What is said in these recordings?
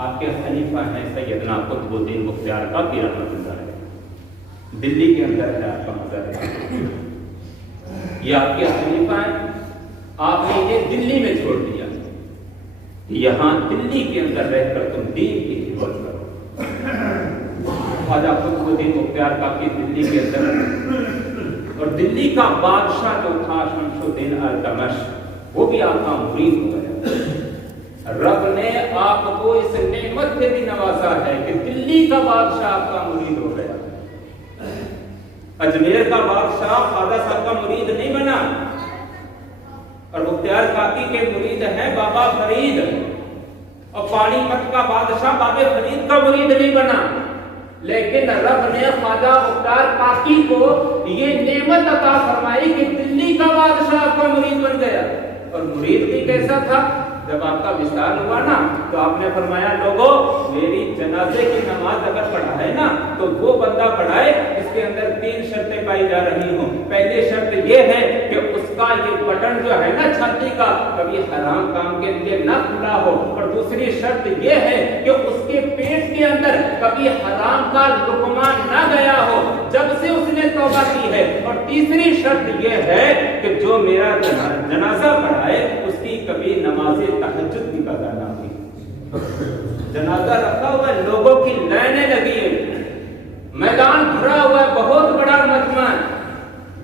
آپ کے خلیفہ ہیں سیدنا قطب الدین بختیار کاکی رحمۃ اللہ علیہ، دلی کے اندر ہے آپ کا مزار، یہ آپ کے خلیفہ ہیں، آپ نے یہ دلی میں چھوڑ دیا، یہاں دلی کے اندر رہ کر تم دین کی خدمت کرو۔ خواجہ قطب الدین بختیار کاکی دلی کے اندر، اور دلی کا بادشاہ جو تھا شمس الدین التمش، وہ بھی آپ کا مرید ہو گیا۔ رب نے آپ کو اس نعمت سے بھی نوازا ہے کہ دلی کا بادشاہ آپ کا مرید ہو گیا۔ اجمیر کا بادشاہ خواجہ صاحب کا مرید نہیں بنا، اور بختیار کاکی کے مرید ہیں بابا فرید، اور پانی پت کا بادشاہ بابا فرید کا مرید نہیں بنا، لیکن رب نے خواجہ بختیار کاکی کو یہ نعمت عطا فرمائی کہ دلی کا بادشاہ آپ کا مرید بن گیا۔ اور مرید بھی کیسا تھا؟ جب آپ کا وصال ہوا نا تو آپ نے فرمایا لوگوں میری جنازے کی نماز اگر پڑھائے نا تو وہ بندہ پڑھائے جس کے اندر 3 شرطیں پائی جا رہی ہوں۔ پہلی شرط یہ ہے کہ اس کا یہ بٹن جو ہے نا چھاتی کا کبھی حرام کام کے لیے نہ کھلا ہو، اور دوسری شرط یہ ہے کہ اس کے پیٹ کے اندر کبھی حرام کا لقمہ نہ گیا ہو جب سے اس نے توبہ کی ہے، اور تیسری شرط یہ ہے کہ جو میرا جنازہ پڑھائے اس کی کبھی نماز تہجد بھی قضا نہ ہوئی۔ جنازہ رکھا ہوا ہے، لوگوں کی لائنیں لگی ہیں، میدان بھرا ہوا ہے، بہت بڑا مجمع۔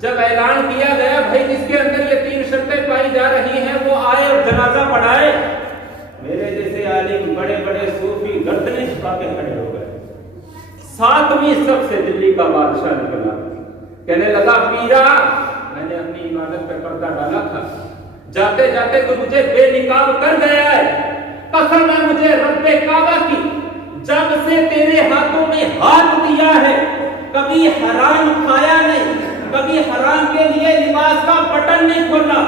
جب اعلان کیا گیا بھائی جس کے اندر یہ 3 شرطیں پائی جا رہی ہیں وہ آئے اور جنازہ پڑھائے، میرے جیسے عالم بڑے بڑے صوفی گردنیں جھکا کے کھڑے ہو گئے۔ 7ویں صف سے دلی کا بادشاہ نکلا، کہنے لگا پیرا میں نے اپنی عبادت پہ پردہ ڈالا تھا، جاتے جاتے تو مجھے بے نقاب کر گیا ہے، قسم ہے مجھے رب کعبہ کی جب سے تیرے ہاتھوں میں ہاتھ دیا ہے کبھی حرام کھایا نہیں، کبھی حرام کے لیے لباس کا بٹن نہیں کھولا،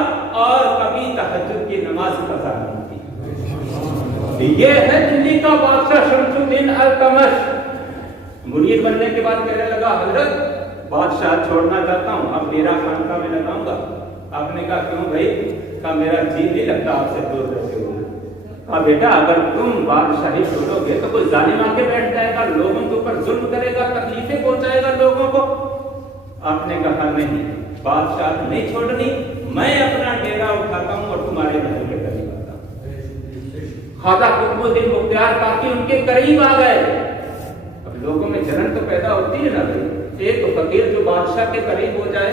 اور کبھی تہجد کی نماز قضا نہیں کی۔ یہ ہے دلی کا بادشاہ شمس الدین التمش۔ مرید بننے کے بعد کہنے لگا حضرت بادشاہ چھوڑنا چاہتا ہوں، اب میرا خانقاہ میں لگاؤں گا۔ آپ نے کہا کیوں بھائی؟ کہا میرا جی نہیں لگتا آپ سے دور رہتے ہوئے۔ کہا بیٹا اگر تم بادشاہی چھوڑو گے تو کوئی ظالم آ کے بیٹھ جائے گا، لوگوں کے اوپر ظلم کرے گا، تکلیفیں پہنچائے گا لوگوں کو۔ آپ نے کہا نہیں بادشاہ نہیں چھوڑنی، میں اپنا ڈیرا اٹھاتا ہوں اور تمہارے محل کے قریب آتا ہوں۔ خواجہ قطب الدین بختیار کاکی ان کے قریب آ گئے۔ اب لوگوں میں جلن تو پیدا ہوتی ہے نا، ایک فقیر جو بادشاہ کے قریب ہو جائے،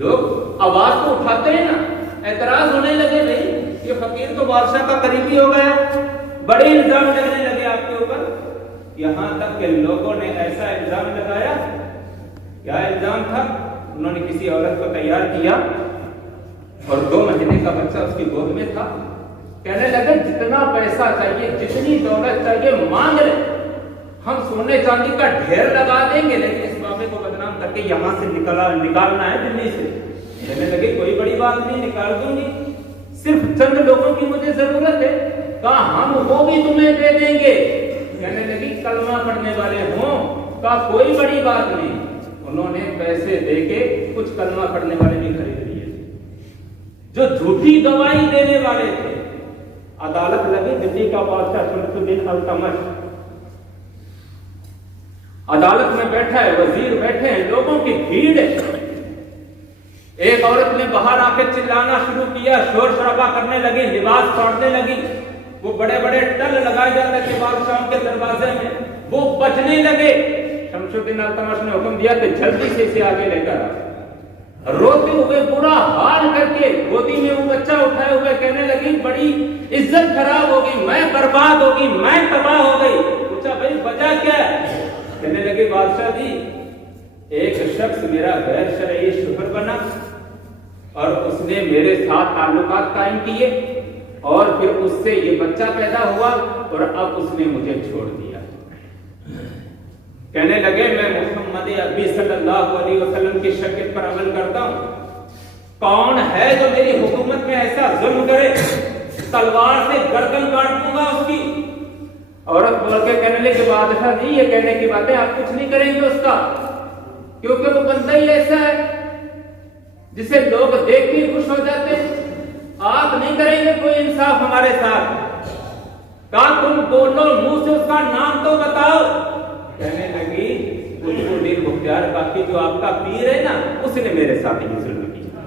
لوگ آواز تو اٹھاتے ہیں نا، اعتراض ہونے لگے نہیں یہ فقیر تو بادشاہ کا قریبی ہو گیا، بڑے الزام لگنے لگے آپ کے اوپر، یہاں تک کہ لوگوں نے ایسا الزام لگایا۔ کیا الزام تھا؟ انہوں نے کسی عورت کو تیار کیا اور 2 مہینے کا بچہ اس کی گود میں تھا، کہنے لگے جتنا پیسہ چاہیے جتنی دولت چاہیے مانگ لے، ہم سونے چاندی کا ڈھیر لگا دیں گے، لیکن اس بابے کو بدنام کر کے یہاں سے نکالنا ہے دلی سے۔ کہنے لگے کوئی بڑی بات نہیں، نکال دوں گی، صرف چند لوگوں کی مجھے ضرورت ہے۔ کہا ہم وہ بھی تمہیں دے دیں گے۔ کہنے لگی کلمہ پڑھنے والے ہوں؟ کہا کوئی بڑی بات نہیں۔ انہوں نے پیسے دے کے کچھ کلمہ پڑھنے والے بھی خرید لیے جو جھوٹی گواہی دینے والے تھے۔ عدالت لگی، دلی کا بادشاہ شمس الدین التمش عدالت میں بیٹھا ہے، وزیر بیٹھے ہیں، لوگوں کی بھیڑ ہے۔ ایک عورت نے باہر آ کے چلانا شروع کیا، شور شرابہ کرنے لگی، لباس توڑنے لگی، وہ بڑے بڑے ٹل لگائے جاتے تھے بادشاہوں کے دروازے میں، وہ بجنے لگے۔ شمس الدین التمش نے حکم دیا کہ جلدی سے اسے آگے لے کر آ۔ روتے ہوئے برا حال کر کے گودی میں وہ بچہ اٹھائے ہوئے کہنے لگی بڑی عزت خراب ہوگی، میں برباد ہوگی، میں تباہ ہو گئی۔ پوچھا بھائی وجہ کیا ہے؟ کہنے لگے بادشاہ جی ایک شخص میرا غیر شرعی شوہر بنا اور اس نے میرے ساتھ تعلقات قائم کیے اور پھر اس سے یہ بچہ پیدا ہوا اور اب اس نے مجھے چھوڑ دیا۔ کہنے لگے میں محمد عربی صلی اللہ علیہ وسلم کی شریعت پر عمل کرتا ہوں، کون ہے جو میری حکومت میں ایسا ظلم کرے؟ تلوار سے گردن کاٹ دوں گا اس کی۔ عورت بول کے کہنے لگی بادشاہ جی یہ کہنے کی باتیں آپ کچھ نہیں کریں گے اس کا، کیونکہ وہ بندہ ہی ایسا ہے جسے لوگ دیکھ کے خوش ہو جاتے ہیں، آپ نہیں کریں گے کوئی انصاف ہمارے ساتھ۔ کہا تم بولو منہ سے اس کا نام تو بتاؤ. کہنے لگی قطب الدین بختیار کاکی جو آپ کا پیر ہے نا اس نے میرے ساتھ یہ ظلم کیا.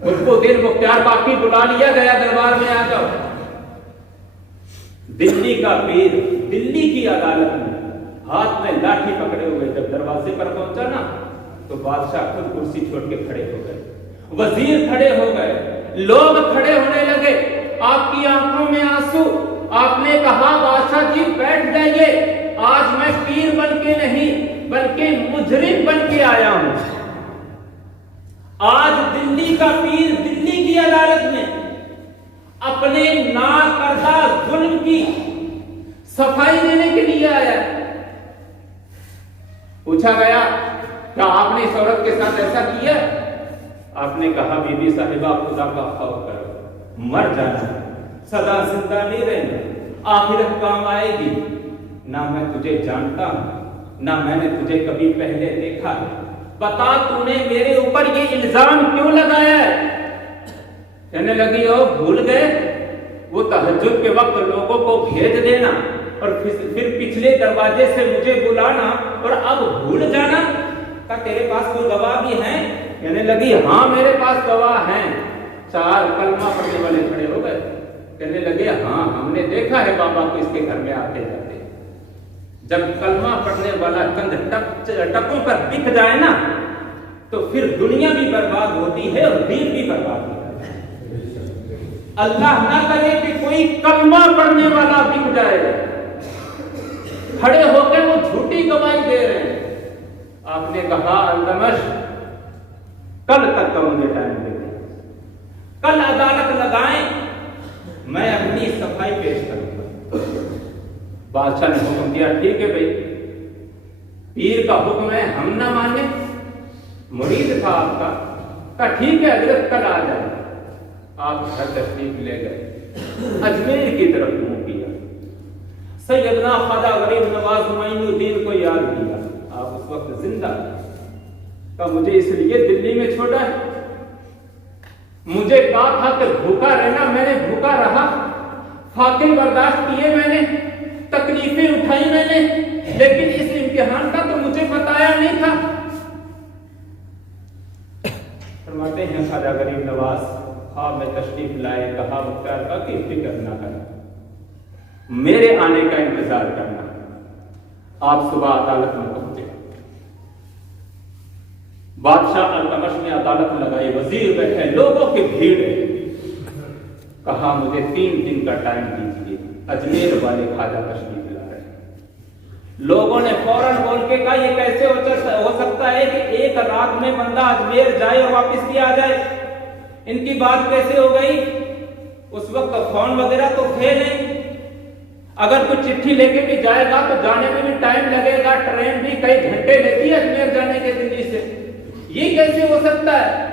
قطب الدین بختیار کاکی بلا لیا گیا دربار میں, آ جاؤ. دلی کا پیر دلی کی عدالت میں ہاتھ میں لاٹھی پکڑے ہوئے جب دروازے پر پہنچا نا تو بادشاہ خود کرسی چھوڑ کے کھڑے ہو گئے, وزیر کھڑے ہو گئے, لوگ کھڑے ہونے لگے. آپ کی آنکھوں میں آنسو. آپ نے کہا بادشاہ جی بیٹھ جائیے, آج میں پیر بن کے نہیں بلکہ مجرم بن کے آیا ہوں. آج دلی کا پیر دلی کی عدالت میں اپنے ناکردہ ظلم کی صفائی دینے کے لیے آیا. پوچھا گیا کیا آپ نے اس عورت کے ساتھ ایسا کیا؟ آپ نے کہا بی بی صاحبہ خدا کا خوف کرو, مر جانا, سدا زندہ نہیں رہنا, آخرت کام آئے گی. نہ میں تجھے جانتا ہوں نہ میں نے تجھے کبھی پہلے دیکھا ہے, بتا تو نے میرے اوپر یہ الزام کیوں لگایا ہے؟ کہنے لگی او بھول گئے وہ تہجد کے وقت لوگوں کو بھیج دینا اور پھر پچھلے دروازے سے مجھے بلانا اور اب بھول جانا. کہ تیرے پاس کوئی گواہ بھی ہیں؟ کہنے لگی ہاں میرے پاس گواہ ہیں. 4 کلمہ پڑھنے والے کھڑے ہو گئے. کہنے لگے ہاں ہم نے دیکھا ہے بابا کو اس کے گھر میں آتے جاتے. جب کلمہ پڑھنے والا چند ٹکوں پر بک جائے نا تو پھر دنیا بھی برباد ہوتی ہے اور دین بھی برباد ہوتا ہے. اللہ نہ کرے کہ کوئی کلمہ پڑھنے والا بک جائے, کھڑے ہو کے وہ جھوٹی گواہی دے رہے ہیں. آپ نے کہا التمش کل تک کا مجھے ٹائم دے دیں, کل عدالت لگائیں, میں اپنی صفائی پیش کروں گا. بادشاہ نے حکم دیا ٹھیک ہے بھائی, پیر کا حکم ہے ہم نہ مانے. مرید تھا آپ کا, کہا ٹھیک ہے حضرت کل آ جائے. آپ گھر تشریف لے گئے, اجمیر کی طرف منہ کیا, سیدنا خواجہ غریب نواز معین الدین کو یاد کیا. آپ اس وقت زندہ کہ مجھے اس لیے دلی میں چھوڑا ہے, مجھے کہا تھا کہ بھوکا رہنا, میں نے بھوکا رہا, فاقے برداشت کیے میں نے, تکلیفیں اٹھائی میں نے, لیکن اس امتحان کا تو مجھے بتایا نہیں تھا. فرماتے ہیں خواجہ غریب نواز خواب میں تشریف لائے, کہا بختیار کا کہ فکر نہ کرنا, میرے آنے کا انتظار کرنا. آپ صبح عدالت میں پہنچے. بادشاہ التمش نے عدالت لگائی, وزیر بیٹھے, لوگوں کی بھیڑ ہے. کہا مجھے 3 دن کا ٹائم دیجیے, اجمیر والے خواجہ تشریف لا رہے ہیں. لوگوں نے فوراً بول کے کہا یہ کیسے ہو سکتا ہے کہ ایک رات میں بندہ اجمیر جائے اور واپس بھی آ جائے, ان کی بات کیسے ہو گئی؟ اس وقت فون وغیرہ تو تھے نہیں. اگر کوئی چٹھی لے کے بھی جائے گا تو جانے میں بھی ٹائم لگے گا, ٹرین بھی کئی گھنٹے لیتی ہے اجمیر جانے کے دلی سے. یہ کیسے ہو سکتا ہے؟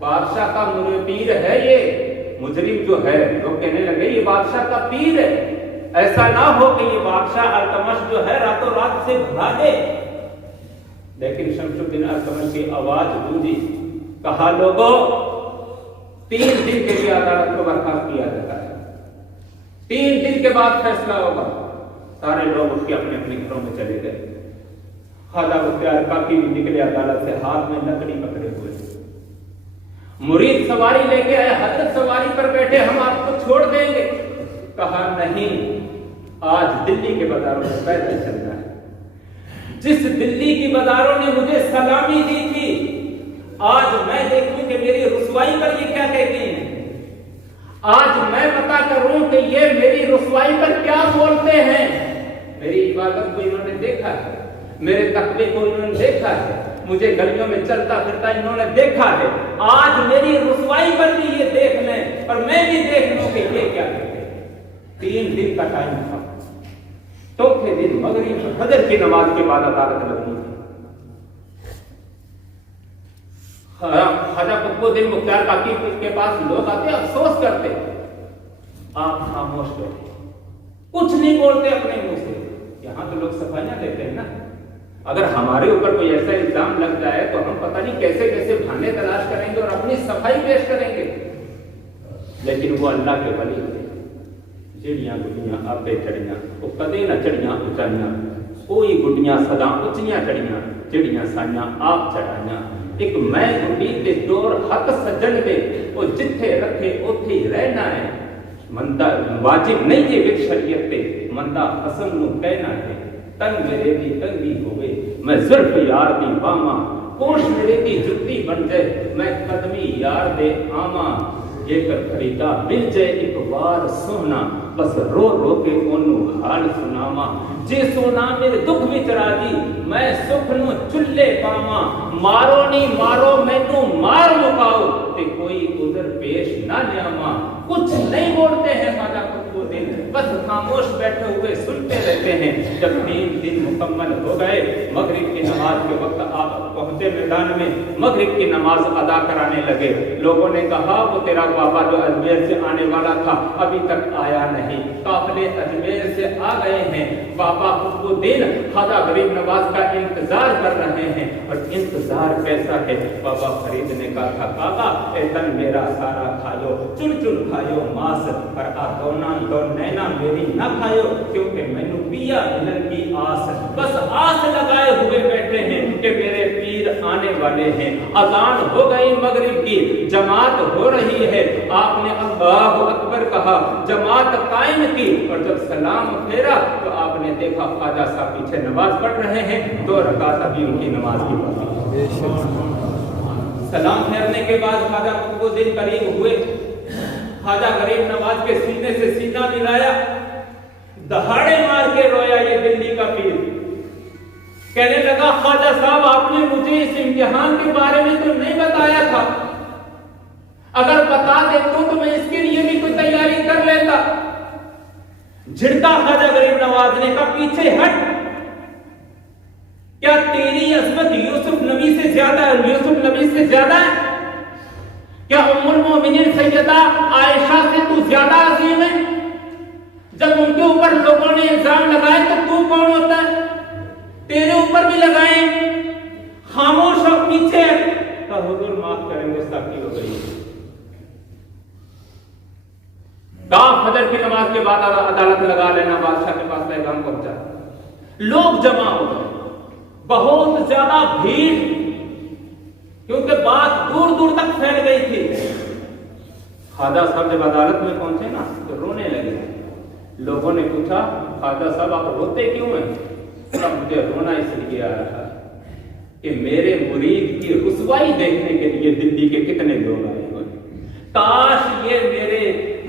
بادشاہ کا پیر ہے یہ مجرم جو ہے. لوگ کہنے لگے یہ بادشاہ کا پیر ہے, ایسا نہ ہو کہ یہ بادشاہ التمش جو ہے راتوں رات سے بھگا دے. لیکن شمس الدین التمش کی آواز گونجی, کہا لوگوں 3 دن کے لیے عدالت کو برخاست کیا جاتا ہے, 3 دن کے بعد فیصلہ ہوگا. سارے لوگ اس کے اپنے اپنے گھروں میں چلے گئے. خواجہ بختیار کاکی بھی نکلے عدالت سے, ہاتھ میں لکڑی پکڑے ہوئے. مرید سواری لے کے آئے, حضرت سواری پر بیٹھے, ہم آپ کو چھوڑ دیں گے. کہا نہیں, آج دلی کے بازاروں میں پیدل چلنا ہے. جس دلی کی بازاروں نے مجھے سلامی دی تھی, آج میں دیکھوں کہ میری رسوائی پر یہ کیا کہتے ہیں. آج میں پتا کروں کہ یہ میری رسوائی پر کیا بولتے ہیں. میری عبادت کو انہوں نے دیکھا ہے, میرے تقوی کو انہوں نے دیکھا ہے, مجھے گلیوں میں چلتا پھرتا انہوں نے دیکھا ہے. آج میری رسوائی پر بھی یہ دیکھ لیں اور میں بھی دیکھ لوں کہ یہ کیا کہتے ہیں. 3 دن کا ٹائم تھا. چوتھے دن مغرب فجر کی نماز کے بعد عدالت لگنی تھی. خواجہ قطب الدین بختیار کاکی کے پاس لوگ آتے, افسوس کرتے, آپ خاموش بیٹھے, کچھ نہیں بولتے اپنے منہ سے. یہاں تو لوگ صفائیاں دیتے ہیں نا, اگر ہمارے اوپر کوئی ایسا الزام لگ جائے تو ہم پتہ نہیں کیسے کیسے بہانے تلاش کریں گے اور اپنی صفائی پیش کریں گے. لیکن وہ اللہ کے ولی تھے. جڑیاں گڈیاں آپے چڑیاں وہ کدے نہ چڑیاں اچائیاں, کوئی گڈیاں سدا اچیاں چڑیاں جڑیاں سائیاں آپ چڑھائیاں. ایک میں گڈی تے دور حق سجن دے وہ جتھے رکھے اوتھے ہی رہنا ہے. مندہ واجب نہیں ہے وچ شریعت تے, مندہ قسم نو کہنا ہے. تن میرے دی تنگی ہوئے میں زلف یار دی باواں, کوش میرے دی جتی بن جائے میں قدمی یار دے آواں. جے کر خریدا مل جائے ایک بار سونا بس رو رو کے اونوں حال سناواں. جے سونا میرے دکھ وچ راضی میں سکھ نو چلے پاواں. مارو نہیں مارو مینوں مار مکاؤ تے کوئی عذر پیش نہ لیاواں. کچھ نہیں بولتے ہیں خواجہ قطب الدین, بس خاموش بیٹھے ہوئے سنتے رہتے ہیں. جب 3 دن مکمل ہو گئے, مغرب کی نماز کے وقت آپ پہنچے میدان میں, مغرب کی نماز ادا کرانے لگے. لوگوں نے کہا وہ تیرا بابا جو اجمیر سے آنے والا تھا ابھی تک آیا نہیں. قافلے اجمیر سے آ گئے ہیں, بابا قطب الدین خواجہ غریب نواز کا انتظار کر رہے ہیں. اور انتظار کیسا ہے؟ بابا فرید نے کہا تھا بابا اے تن میرا سارا کھایو, چن چن کھایو ماس, پر آ دونا دو نینا میری نہ کھایو, کیونکہ مینوں پیا ملن کی آس. بس آس لگائے ہوئے بیٹھے ہیں کہ میرے پیر آنے والے ہیں. اذان ہو گئی مغرب کی, جماعت ہو رہی ہے. آپ نے اللہ اکبر کہا, جماعت قائم کی, اور جب سلام پھیرا تو آپ نے دیکھا خواجہ صاحب پیچھے نماز پڑھ رہے ہیں. 2 رکعت ابھی ان کی نماز کی پڑھی. سلام پھیرنے کے بعد خواجہ قطب الدین قریب ہوئے, خواجہ غریب نواز کے سینے سے سینہ ملایا, دہاڑے مار کے رویا یہ دلی کا پیر. کہنے لگا خواجہ صاحب آپ نے مجھے اس امتحان کے بارے میں تو نہیں بتایا تھا, اگر بتا دیتا تو میں اس کے لیے بھی کوئی تیاری کر لیتا. جھڑکا خواجہ غریب نواز نے کہا پیچھے ہٹ, کیا تیری عظمت یوسف نبی سے زیادہ ہے؟ یوسف نبی سے زیادہ ہے کیا ام المومنین سیدہ عائشہ سے تو زیادہ عظیم ہے؟ جب ان کے اوپر لوگوں نے الزام لگائے تو کون ہوتا ہے؟ تیرے اوپر بھی لگائیں, خاموش اور پیچھے. تو حضور معاف کریں, گستاخی ہو گئی. فجر کی نماز کے بعد عدالت لگا لینا, بادشاہ کے پاس پیغام پہنچا. لوگ جمع ہو گئے, بہت زیادہ بھیڑ, کیونکہ بات دور دور تک پھیل گئی تھی. خواجہ صاحب جب عدالت میں پہنچے نا تو رونے لگے. لوگوں نے پوچھا خواجہ صاحب آپ روتے کیوں ہیں؟ مجھے رونا اس لیے آ رہا کہ میرے مرید کی رسوائی دیکھنے کے لیے دلی کے کتنے لوگ آئے ہوئے. کاش یہ میرے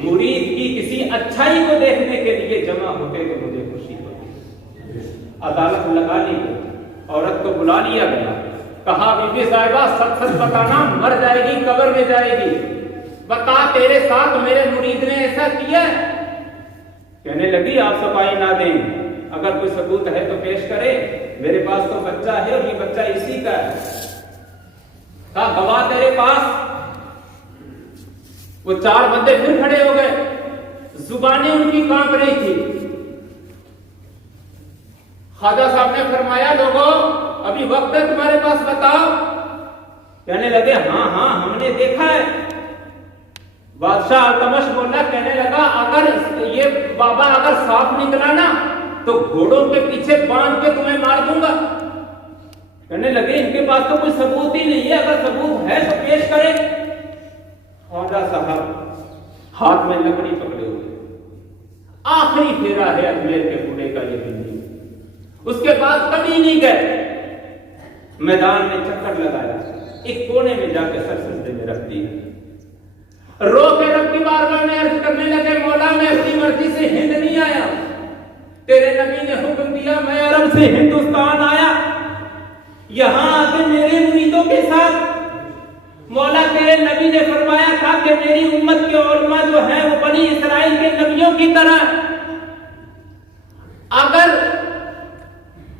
مرید کی کسی اچھائی کو دیکھنے کے لیے جمع ہوتے تو مجھے خوشی ہوتی. عدالت لگا لی گئی, عورت کو بلا لیا گیا, کہا بی بی صاحبہ سچ سچ بتانا, مر جائے گی قبر میں جائے گی, بتا تیرے ساتھ میرے مرید نے ایسا کیا ہے؟ کہنے لگی آپ صفائی نہ دیں, اگر کوئی ثبوت ہے تو پیش کرے, میرے پاس تو بچہ ہے اور یہ بچہ اسی کا ہے. کہا گواہ تیرے پاس؟ وہ 4 بندے پھر کھڑے ہو گئے, زبانیں ان کی کانپ رہی تھی. خواجہ صاحب نے فرمایا لوگوں ابھی وقت ہے تمہارے پاس, بتاؤ. کہنے لگے ہاں ہاں ہم نے دیکھا ہے. بادشاہ التمش بولا, کہنے لگا اگر یہ بابا اگر صاف نکلا نا تو گھوڑوں کے پیچھے باندھ کے تمہیں مار دوں گا. کہنے لگے ان کے پاس تو کوئی ثبوت ہی نہیں ہے, اگر ثبوت ہے تو پیش کرے. خواجہ صاحب ہاتھ میں لکڑی پکڑے ہوئے, آخری پھیرا ہے اجمیر کے کوڑے کا یہ بندی, اس کے بعد کبھی نہیں گئے. میدان میں چکر لگایا, ایک کونے میں جا کے سر سجدے میں رکھ دیا, رو کے رب کی بارگاہ میں عرض کرنے لگے مولا میں اپنی مرضی سے ہند نہیں آیا, تیرے نبی نے حکم دیا میں عرب سے ہندوستان آیا, یہاں آ کے میرے مریدوں کے ساتھ. مولا تیرے نبی نے فرمایا تھا کہ میری امت کے علماء جو ہیں وہ بنی اسرائیل کے نبیوں کی طرح, اگر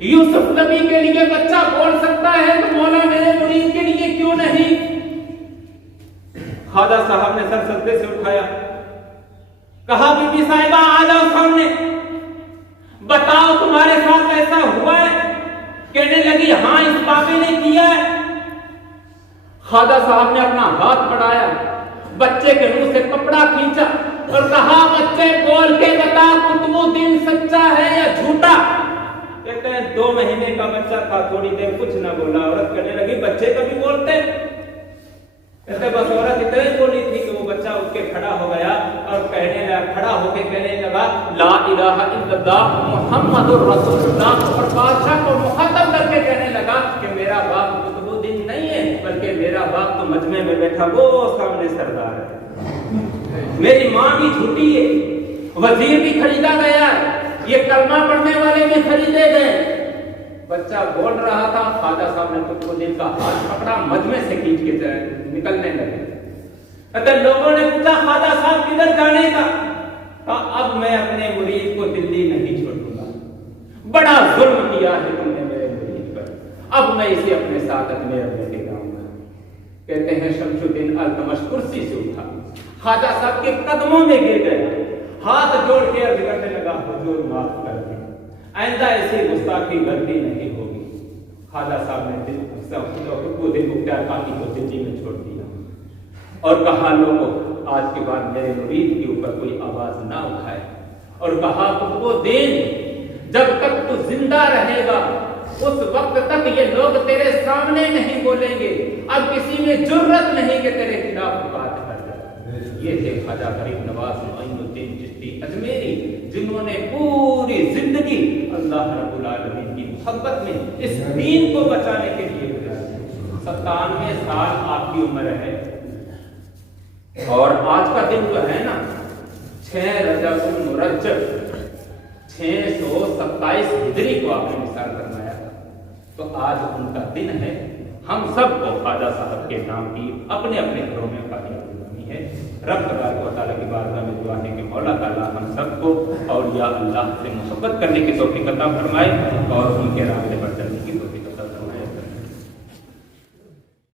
یوسف نبی کے لیے بچہ بول سکتا ہے تو مولا میرے مرید کے لیے کیوں نہیں؟ خواجہ صاحب نے سر سجدے سے اٹھایا, کہا بی بی صاحبہ آ جاؤ سامنے, بتاؤ تمہارے ساتھ ایسا ہوا ہے؟ کہنے لگی ہاں اس بابے نے کیا ہے. خواجہ صاحب نے اپنا ہاتھ بڑھایا, بچے کے منہ سے کپڑا کھینچا اور کہا بچے بول کے بتا قطبالدین سچا ہے یا جھوٹا؟ کہتے ہیں 2 مہینے کا بچہ تھا، تھوڑی دیر کچھ نہ بولا، عورت کہنے لگی بچے کبھی بولتے؟ کہتے بس عورت اتنا ہی بولی تھی کہ وہ بچہ اٹھ کے کھڑا ہو گیا اور کھڑا ہو کے کہنے لگا لا الہ الا اللہ محمد الرسول اللہ، اور بادشاہ کو مخاطب کر کے کہنے لگا کہ میرا باپ قطبالدین نہیں ہے بلکہ میرا باپ تو مجمع میں بیٹھا وہ سامنے سردار ہے، میری ماں بھی جھوٹی ہے، وزیر بھی خریدا گیا، یہ کلمہ پڑھنے والے بھی خریدے گئے۔ بچہ بول رہا تھا، خواجہ صاحب نے قطبالدین کا ہاتھ پکڑا، مجمع سے کھینچ کے نکلنے لگے۔ اگر لوگوں نے پوچھا خواجہ صاحب کدھر جانے کا؟ کہا اب میں اپنے مرید کو دلی نہیں چھوڑوں گا، بڑا ظلم کیا ہے تم نے میرے مرید پر، اب میں اسے اپنے ساتھ اجمیر لے کے جاؤں گا۔ کہتے ہیں شمس الدین التمش کرسی سے اٹھا، خواجہ صاحب کے قدموں میں گر گیا، ہاتھ جوڑ کے عرض کرنے لگا حضور معاف کر دیں، آئندہ ایسی گستاخی غلطی نہیں ہوگی۔ خواجہ صاحب نے قطبالدین بختیار کاکی کو دلی میں چھوڑ دیا اور کہا لوگوں آج کے بعد میرے مرید کے اوپر کوئی آواز نہ اٹھائے، اور کہا قطبالدین جب تک تو زندہ رہے گا اس وقت تک یہ لوگ تیرے سامنے نہیں بولیں گے، اب کسی میں جرت نہیں کہ تیرے خلاف بات کر جائے۔ یہ تھے خواجہ غریب نواز معین الدین چشتی اجمیری، جنہوں نے پوری زندگی اللہ رب العالمین کی محبت میں اس دین کو بچانے کے لیے گزارے۔ 97 سال آپ کی عمر ہے، اور آج کا دن تو ہے نا 6 رجب المرجب 627 ہجری کو آپ نے مثال فرمایا، تو آج ان کا دن ہے۔ ہم سب کو خواجہ صاحب کے نام کی اپنے اپنے گھروں میں فاتحہ پڑھانی ہے۔ رب تبارک و تعالیٰ کی بارگاہ میں دعا ہے کہ مولا تعالیٰ ہم سب کو اولیاء اللہ سے محبت کرنے کی توفیق عطا فرمائے اور ان کے راستے پر چلنے کی توفیق